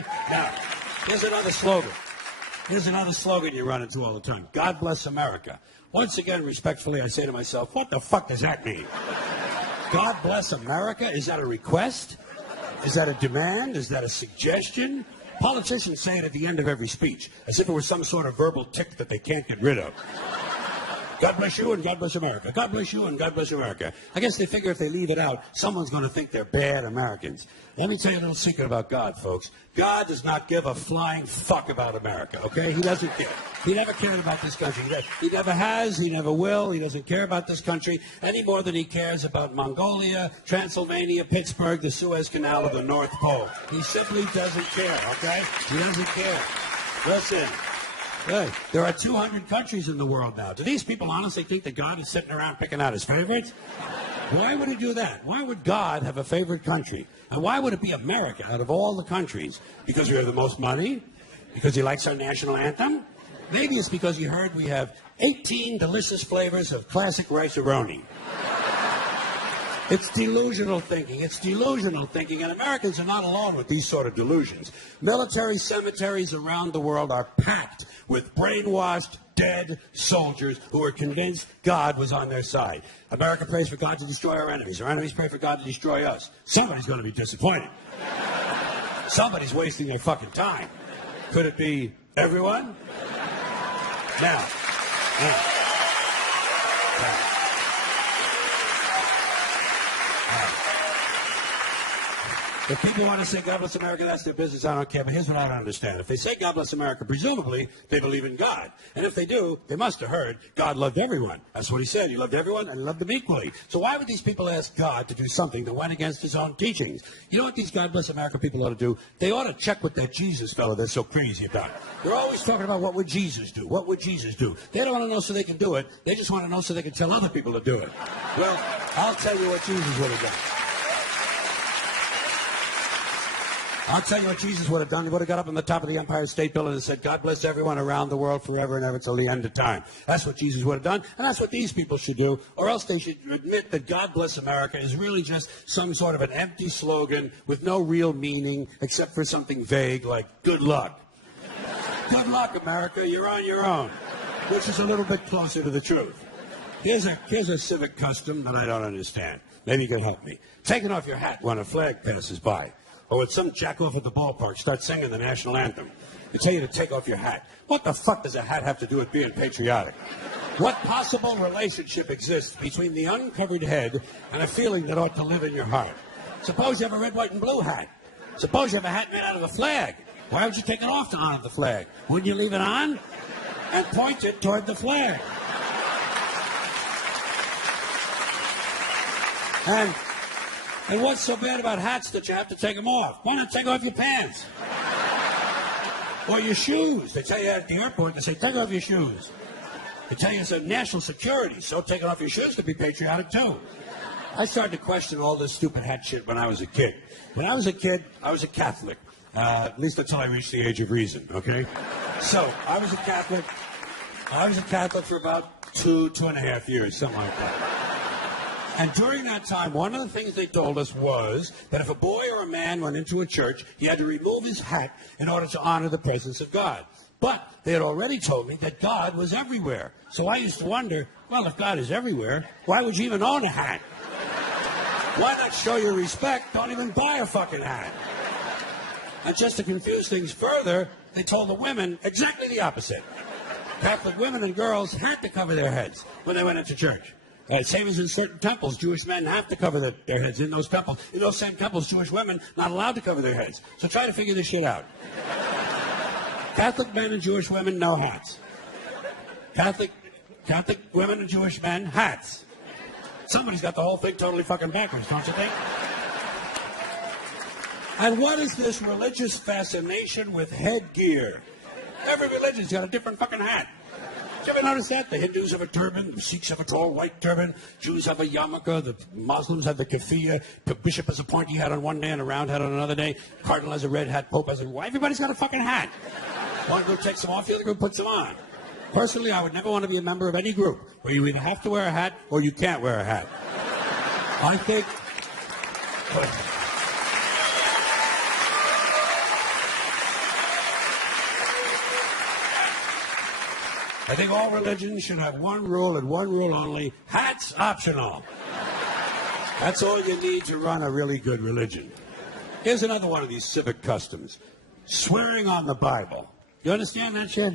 okay? Now, here's another slogan. Here's another slogan you run into all the time. God bless America. Once again, respectfully, I say to myself, what the fuck does that mean? God bless America? Is that a request? Is that a demand? Is that a suggestion? Politicians say it at the end of every speech, as if it was some sort of verbal tic that they can't get rid of. God bless you and God bless America. God bless you and God bless America. I guess they figure if they leave it out, someone's going to think they're bad Americans. Let me tell you a little secret about God, folks. God does not give a flying fuck about America, okay? He doesn't care. He never cared about this country. He never has. He never will. He doesn't care about this country any more than he cares about Mongolia, Transylvania, Pittsburgh, the Suez Canal, or the North Pole. He simply doesn't care, okay? He doesn't care. Listen. Hey, there are 200 countries in the world now. Do these people honestly think that God is sitting around picking out his favorites? Why would he do that? Why would God have a favorite country? And why would it be America out of all the countries? Because we have the most money? Because he likes our national anthem? Maybe it's because he heard we have 18 delicious flavors of classic rice-a-roni. It's delusional thinking. It's delusional thinking, and Americans are not alone with these sort of delusions. Military cemeteries around the world are packed with brainwashed, dead soldiers who are convinced God was on their side. America prays for God to destroy our enemies. Our enemies pray for God to destroy us. Somebody's going to be disappointed. Somebody's wasting their fucking time. Could it be everyone? Now. If people want to say God bless America, that's their business. I don't care. But here's what I don't understand. If they say God bless America, presumably they believe in God. And if they do, they must have heard God loved everyone. That's what he said. He loved everyone and he loved them equally. So why would these people ask God to do something that went against his own teachings? You know what these God bless America people ought to do? They ought to check with that Jesus fellow they're so crazy about. They're always talking about what would Jesus do? What would Jesus do? They don't want to know so they can do it. They just want to know so they can tell other people to do it. Well, I'll tell you what Jesus would have done. I'll tell you what Jesus would have done. He would have got up on the top of the Empire State Building and said, God bless everyone around the world forever and ever till the end of time. That's what Jesus would have done, and that's what these people should do, or else they should admit that God bless America is really just some sort of an empty slogan with no real meaning except for something vague like good luck. Good luck, America. You're on your own, which is a little bit closer to the truth. Here's a civic custom that I don't understand. Maybe you can help me. Taking off your hat when a flag passes by. Or when some jackoff at the ballpark starts singing the national anthem. They tell you to take off your hat. What the fuck does a hat have to do with being patriotic? What possible relationship exists between the uncovered head and a feeling that ought to live in your heart? Suppose you have a red, white, and blue hat. Suppose you have a hat made out of a flag. Why would you take it off to honor the flag? Wouldn't you leave it on? And point it toward the flag. And what's so bad about hats that you have to take them off? Why not take off your pants? Or your shoes. They tell you at the airport, they say, take off your shoes. They tell you it's a national security, so taking off your shoes could be patriotic too. I started to question all this stupid hat shit when I was a kid. When I was a kid, I was a Catholic. At least until I reached the age of reason, okay? So, I was a Catholic. I was a Catholic for about 2.5 years, something like that. And during that time, one of the things they told us was that if a boy or a man went into a church, he had to remove his hat in order to honor the presence of God. But they had already told me that God was everywhere. So I used to wonder, well, if God is everywhere, why would you even own a hat? Why not show your respect? Don't even buy a fucking hat. And just to confuse things further, they told the women exactly the opposite. Catholic women and girls had to cover their heads when they went into church. Same as in certain temples, Jewish men have to cover their heads in those temples. In those same temples, Jewish women not allowed to cover their heads. So try to figure this shit out. Catholic men and Jewish women, no hats. Catholic women and Jewish men, hats. Somebody's got the whole thing totally fucking backwards, don't you think? And what is this religious fascination with headgear? Every religion's got a different fucking hat. Did you ever notice that? The Hindus have a turban, the Sikhs have a tall white turban, Jews have a yarmulke, the Muslims have the keffiyeh, the bishop has a pointy hat on one day and a round hat on another day, cardinal has a red hat, pope has a... Why? Everybody's got a fucking hat. One group takes them off, the other group puts them on. Personally, I would never want to be a member of any group where you either have to wear a hat or you can't wear a hat. I think... I think all religions should have one rule and one rule only: hats optional. That's all you need to run a really good religion. Here's another one of these civic customs: swearing on the Bible. You understand that shit?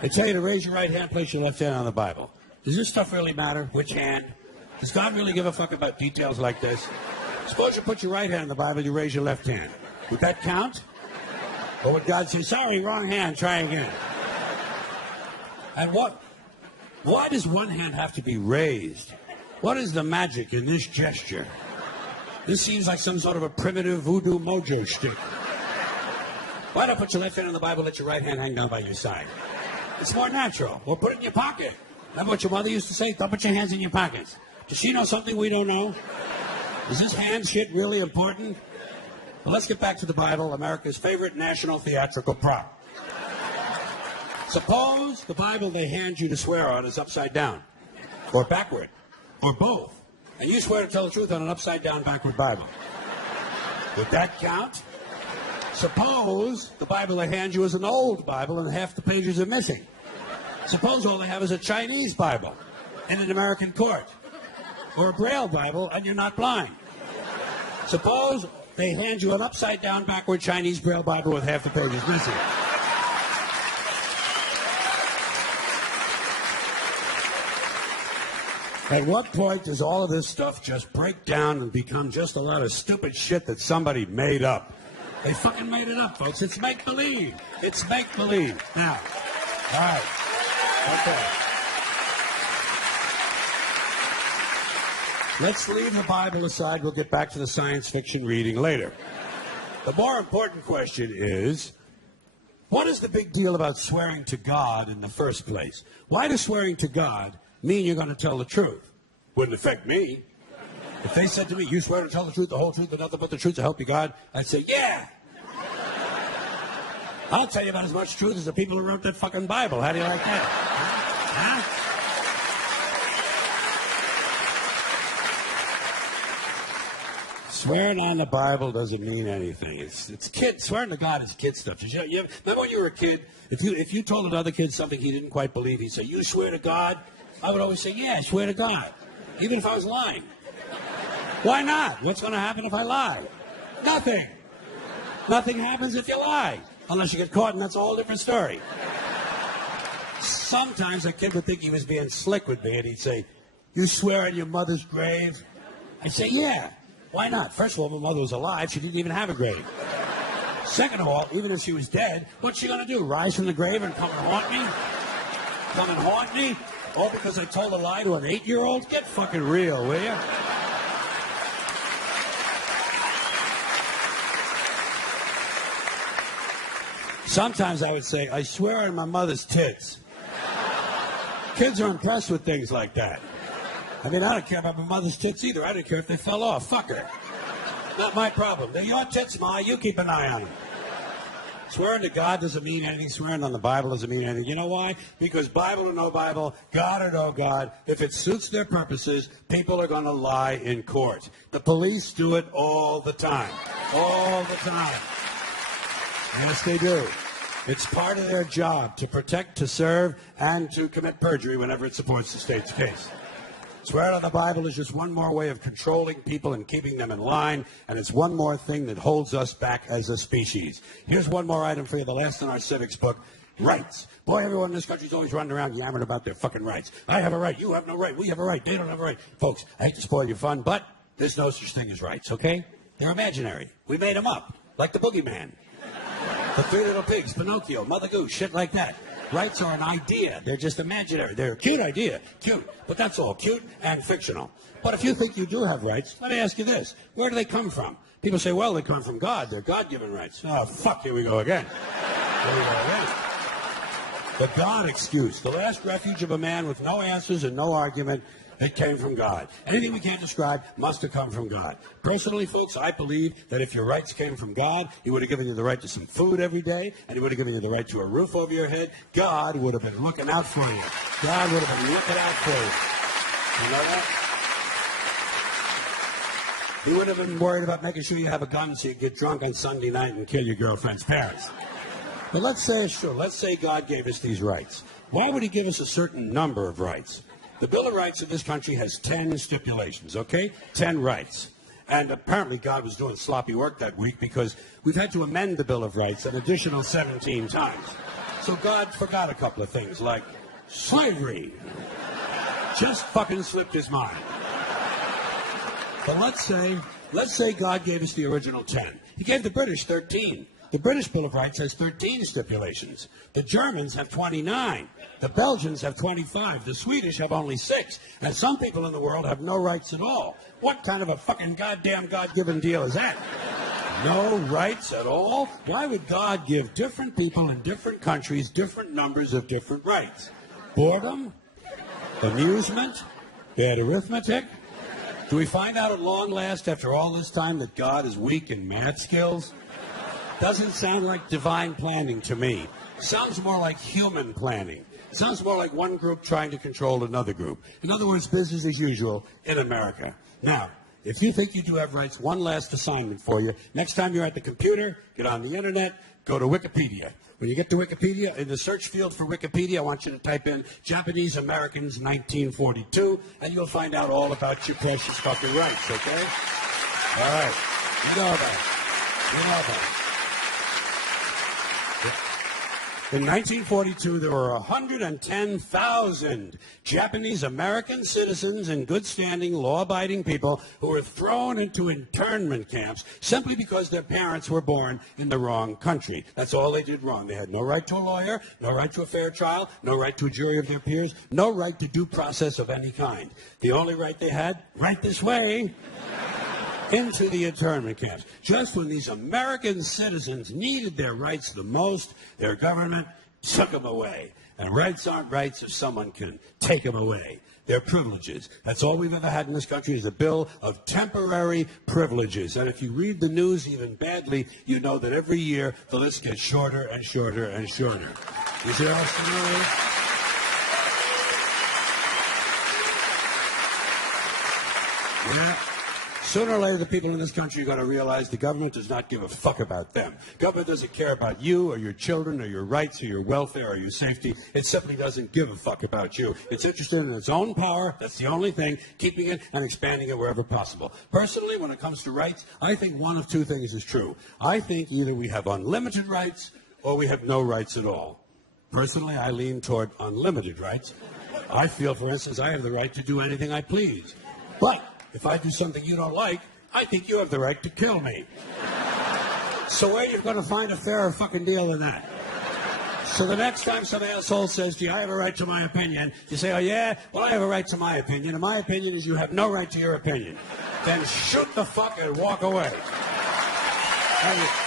They tell you to raise your right hand, place your left hand on the Bible. Does this stuff really matter? Which hand? Does God really give a fuck about details like this? Suppose you put your right hand on the Bible, you raise your left hand. Would that count? Or would God say, sorry, wrong hand, try again? And why does one hand have to be raised? What is the magic in this gesture? This seems like some sort of a primitive voodoo mojo stick. Why not put your left hand on the Bible, let your right hand hang down by your side? It's more natural. Or put it in your pocket. Remember what your mother used to say? Don't put your hands in your pockets. Does she know something we don't know? Is this hand shit really important? Well, let's get back to the Bible, America's favorite national theatrical prop. Suppose the Bible they hand you to swear on is upside down, or backward, or both, and you swear to tell the truth on an upside-down, backward Bible. Would that count? Suppose the Bible they hand you is an old Bible and half the pages are missing. Suppose all they have is a Chinese Bible in an American court, or a Braille Bible and you're not blind. Suppose they hand you an upside-down, backward Chinese Braille Bible with half the pages missing. At what point does all of this stuff just break down and become just a lot of stupid shit that somebody made up? They fucking made it up, folks. It's make-believe. It's make-believe. Now, all right. Okay. Let's leave the Bible aside. We'll get back to the science fiction reading later. The more important question is, what is the big deal about swearing to God in the first place? Why does swearing to God mean you're going to tell the truth? Wouldn't affect me. If they said to me, you swear to tell the truth, the whole truth, and nothing but the truth to help you God, I'd say, yeah. I'll tell you about as much truth as the people who wrote that fucking Bible. How do you like that? Huh? Swearing on the Bible doesn't mean anything. It's kid. Swearing to God is kid stuff. Remember when you were a kid? If you told another kid something he didn't quite believe, he'd say, you swear to God? I would always say, yeah, I swear to God. Even if I was lying. Why not? What's going to happen if I lie? Nothing. Nothing happens if you lie. Unless you get caught, and that's a whole different story. Sometimes a kid would think he was being slick with me, and he'd say, you swear on your mother's grave? I'd say, yeah. Why not? First of all, my mother was alive. She didn't even have a grave. Second of all, even if she was dead, what's she going to do? Rise from the grave and come and haunt me? Come and haunt me? All because I told a lie to an 8-year-old? Get fucking real, will you? Sometimes I would say, I swear on my mother's tits. Kids are impressed with things like that. I mean, I don't care about my mother's tits either. I don't care if they fell off. Fuck her. Not my problem. They're your tits, Ma. You keep an eye on them. Swearing to God doesn't mean anything. Swearing on the Bible doesn't mean anything. You know why? Because Bible or no Bible, God or no God, if it suits their purposes, people are going to lie in court. The police do it all the time. All the time. Yes, they do. It's part of their job to protect, to serve, and to commit perjury whenever it supports the state's case. Swearing on the Bible is just one more way of controlling people and keeping them in line, and it's one more thing that holds us back as a species. Here's one more item for you, the last in our civics book. Rights. Boy, everyone in this country's always running around yammering about their fucking rights. I have a right. You have no right. We have a right. They don't have a right. Folks, I hate to spoil your fun, but there's no such thing as rights, okay? They're imaginary. We made them up, like the boogeyman. The Three Little Pigs, Pinocchio, Mother Goose, shit like that. Rights are an idea. They're just imaginary. They're a cute idea. Cute. But that's all. Cute and fictional. But if you think you do have rights, let me ask you this. Where do they come from? People say, well, they come from God. They're God-given rights. Oh, fuck. Here we go again. Here we go again. The God excuse. The last refuge of a man with no answers and no argument. It came from God. Anything we can't describe must have come from God. Personally, folks, I believe that if your rights came from God, He would have given you the right to some food every day, and He would have given you the right to a roof over your head. God would have been looking out for you. God would have been looking out for you. You know that? He would have been worried about making sure you have a gun so you get drunk on Sunday night and kill your girlfriend's parents. But let's say it's true. Let's say God gave us these rights. Why would he give us a certain number of rights? The Bill of Rights of this country has 10 stipulations, okay? 10 rights. And apparently God was doing sloppy work that week because we've had to amend the Bill of Rights an additional 17 times. So God forgot a couple of things, like slavery. Just fucking slipped his mind. But let's say God gave us the original 10. He gave the British 13. The British Bill of Rights has 13 stipulations. The Germans have 29. The Belgians have 25. The Swedish have only 6. And some people in the world have no rights at all. What kind of a fucking goddamn God-given deal is that? No rights at all? Why would God give different people in different countries different numbers of different rights? Boredom? Amusement? Bad arithmetic? Do we find out at long last after all this time that God is weak in math skills? Doesn't sound like divine planning to me. Sounds more like human planning. Sounds more like one group trying to control another group. In other words, business as usual in America. Now, if you think you do have rights, one last assignment for you. Next time you're at the computer, get on the internet, go to Wikipedia. When you get to Wikipedia, in the search field for Wikipedia, I want you to type in Japanese Americans 1942, and you'll find out all about your precious fucking rights, okay? All right. You know about it. You know about it. In 1942, there were 110,000 Japanese American citizens and good-standing, law-abiding people who were thrown into internment camps simply because their parents were born in the wrong country. That's all they did wrong. They had no right to a lawyer, no right to a fair trial, no right to a jury of their peers, no right to due process of any kind. The only right they had, right this way, into the internment camps. Just when these American citizens needed their rights the most, their government took them away. And rights aren't rights if someone can take them away. They're privileges. That's all we've ever had in this country is a bill of temporary privileges. And if you read the news even badly, you know that every year the list gets shorter and shorter and shorter. You see what else? Yeah. Sooner or later, the people in this country are going to realize the government does not give a fuck about them. Government doesn't care about you or your children or your rights or your welfare or your safety. It simply doesn't give a fuck about you. It's interested in its own power. That's the only thing, keeping it and expanding it wherever possible. Personally, when it comes to rights, I think one of two things is true. I think either we have unlimited rights or we have no rights at all. Personally, I lean toward unlimited rights. I feel, for instance, I have the right to do anything I please. But if I do something you don't like, I think you have the right to kill me. So where are you going to find a fairer fucking deal than that? So the next time some asshole says to you, I have a right to my opinion, you say, oh yeah, well I have a right to my opinion, and my opinion is you have no right to your opinion. Then shoot the fuck and walk away. Thank you.